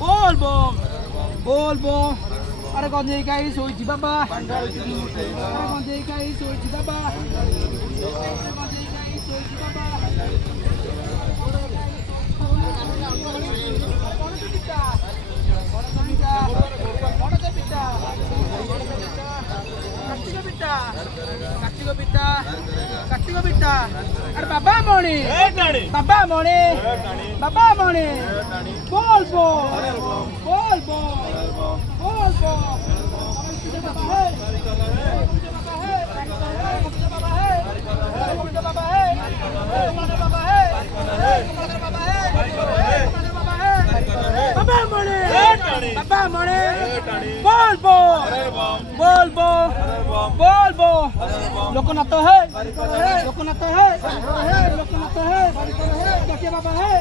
बोलबो बोलबो अरे गंजे गाई सोईची बाबा अरे गंजे गाई सोईची बाबा गंजे गाई सोईची बाबा कार्तिक बिट्टा अरे बाबा मणि बोल बो बोल बो बोल बो बाबा मणि बोल बो बोल बो बोल बो लोकनाथ है लोकनाथ है लोकनाथ है बाबा है